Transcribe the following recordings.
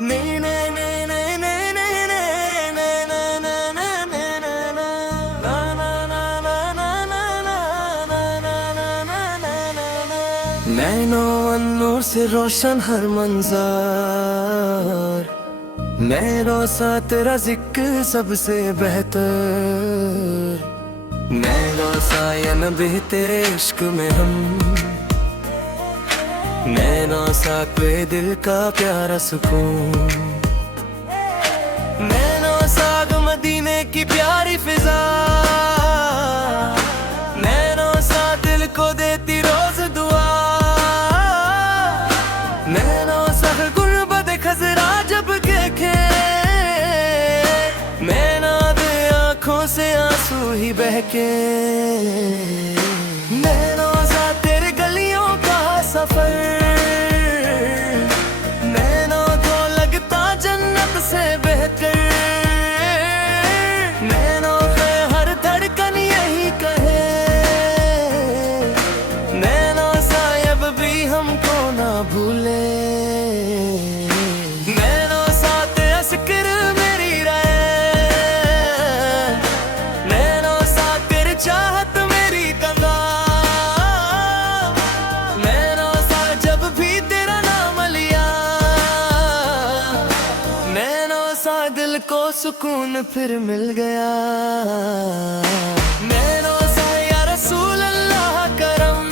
Nano Annur से रोशन हर मंज़र, nano सा तेरा जिक्र सबसे बेहतर। नैनो सा या नबी तेरे इश्क में हम, नैनो सा कोई दिल का प्यारा सुकून। नैनो सा मदीने की प्यारी फिजा, नैनो सा दिल को देती रोज दुआ। नैनो सा गुर्बत खजरा जब देखे, नैनो दे आँखों से आंसू ही बहके। नैनो सा तेरे गलियों का सफर, नैनो तो लगता जन्नत से बेहतर। नैनो पे हर धड़कन यही कहे, नैनो सायब भी हमको ना भूले। नैनो सा तेरा जिक्र मेरी रहे, नैनो सा तेरी चाहत मेरी तंगा। नैनो सा जब भी तेरा नाम लिया, नैनो सा दिल को सुकून फिर मिल गया। नैनो सा या रसूल अल्लाह करम,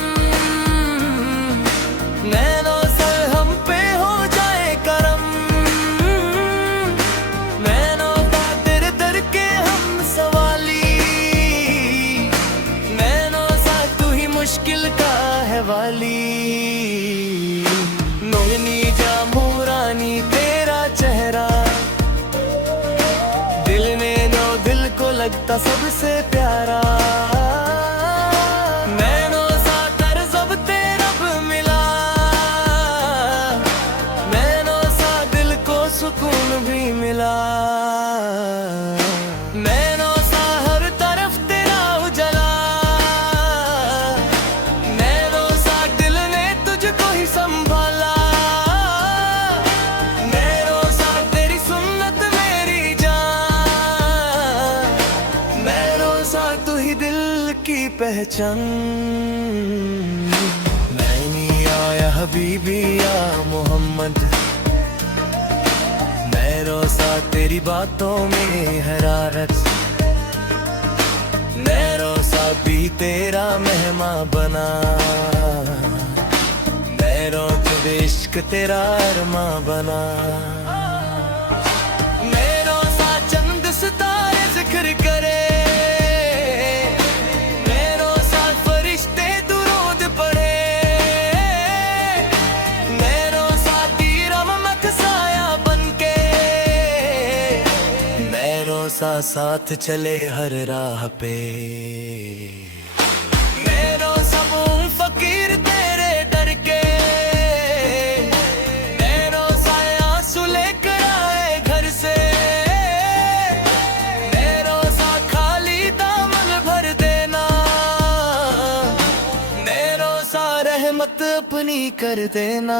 नैनो सा हम पे हो जाए करम। नैनो सा तेरे दर के हम सवाली, नैनो सा तू ही मुश्किल का है वाली। नोयनी जामूरानी तेरा चेहरा, दिल को लगता सबसे प्यारा। नैनो सा कर सब तेरा मिला, नैनो सा दिल को सुकून भी मिला। नैनो सा हर तरफ तेरा उजला, नैनो सा दिल ने तुझको ही संभाला। नैनो सा तेरी सुन्नत मेरी जान, नैनो सा तू ही दिल की पहचान। नैनी या हबीबी या मोहम्मद, नैनो सा तेरी बातों में हरारत। नैनो सा भी तेरा मेहमा बना, नैनो तुझे इश्क तेरा अरमा बना। नैनो सा चंद सितारे जिक्र करे, नैनो सा फरिश्ते दुरूद पढ़े। नैनो सा तीरा मकसाया बनके, नैनो सा साथ चले हर राह पे। नैनो सब फकीर तेरे डर के, नैनो सा आंसू लेकर आए घर से। नैनो सा खाली दामन भर देना, नैनो सा रहमत अपनी कर देना।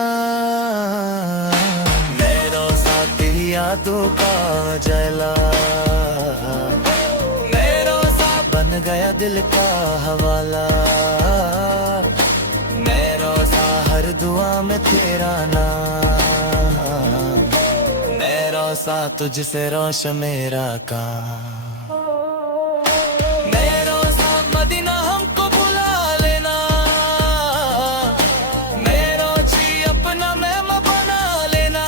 नैनो सा तेरी यादों का जला, नैनो सा बन गया दिल का हवाला। नैनो सा हर दुआ में तेरा नाम, नैनो सा तुझसे रोशन मेरा काम। नैनो सा मदीना हमको बुला लेना, नैनो जी अपना मेहमान बना लेना।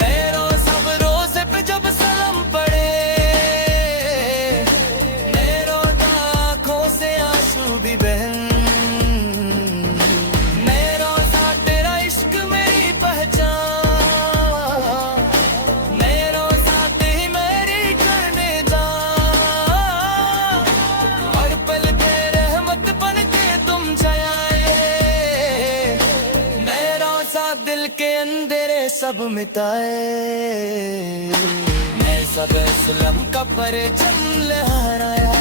नैनो सब रोजे पे जब सलाम पड़े, नैनो आँखों से आंसू भी बहन। नैनो सा तेरा इश्क मेरी पहचान, नैनो सा तेरी मेरी करने जा। हर पल पे रहमत बन के तुम छाए, नैनो सा दिल के अंधेरे सब मिटाए। मैं सब इस्लाम का परचम लहराया,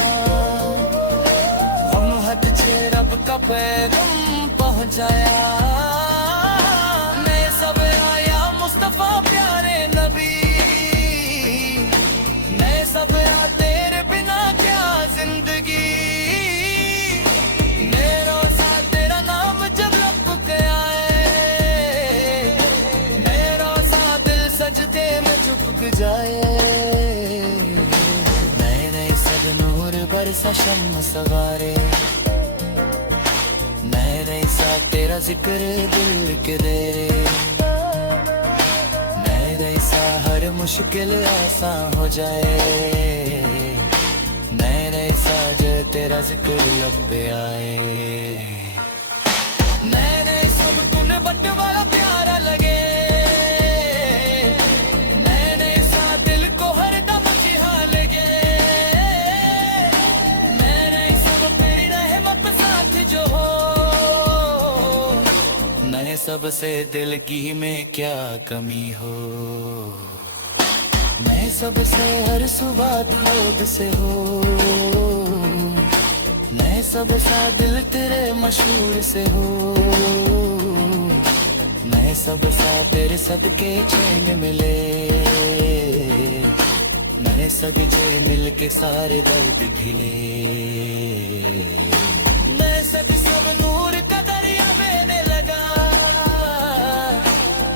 हम हद से रब का पैगाम पहुंचाया। मैं सब आया सब्रा तेरे बिना क्या जिंदगी। मेरा सा तेरा नाम जब लपक आए, मेरा सा दिल सजदे में झुक जाए। नए नए सब नूर बरसा शम्म सवारे, नए नए सा तेरा जिक्र दिल के दे। सा हर मुश्किल आसान हो जाए, नए नए साज तेरा जिक्र लब पे आए। नए नए सब तूने बट वाला प्यारा लगे, नए नए सा दिल को हर दम जिहा लगे। नए नए सब तेरी रहमत साथ जो हो, नए सबसे दिल की में क्या कमी हो। नए सबसे हर सुबह दूध से हो, नए सब सा दिल तेरे मशहूर से हो। नए सब सा तेरे सदके चैन मिले, नए सगचे मिल के सारे दर्द खिले। नए सब सब नूर का दरिया बहने लगा,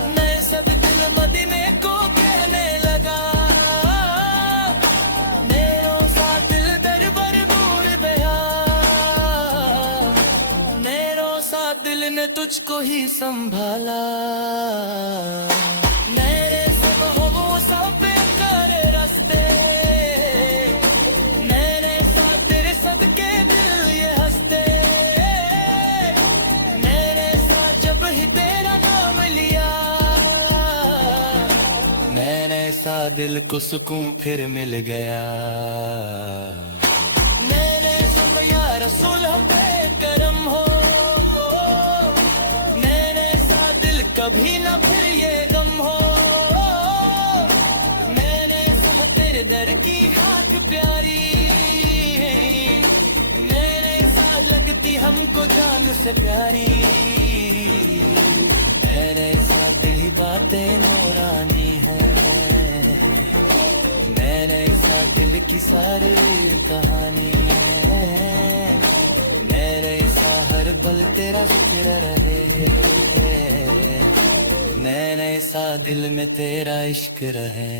नए सब दिल मदीने को कहने लगा। मेरो सा दिल दर बर दूर बया, मेरो सा दिल ने तुझको ही संभाला। मेरे सब हो वो सब बेकार रास्ते, मेरे साथ तेरे सदके दिल ये हंसते। मेरे साथ जब ही तेरा नाम लिया, मैंने सा दिल को सुकून फिर मिल गया। मैंने सब या रसूल हम पे करम हो, मैंने सा दिल कभी ना फिर ये गम हो। मैंने सा तेरे दर की खाक प्यारी, मेरे साथ लगती हमको जान से प्यारी। मेरे साथ दिल बातें नूरानी है, मेरे साथ दिल की सारी कहानी है। मेरे सा हर पल तेरा जिक्र रहे, मेरे सा दिल में तेरा इश्क रहे।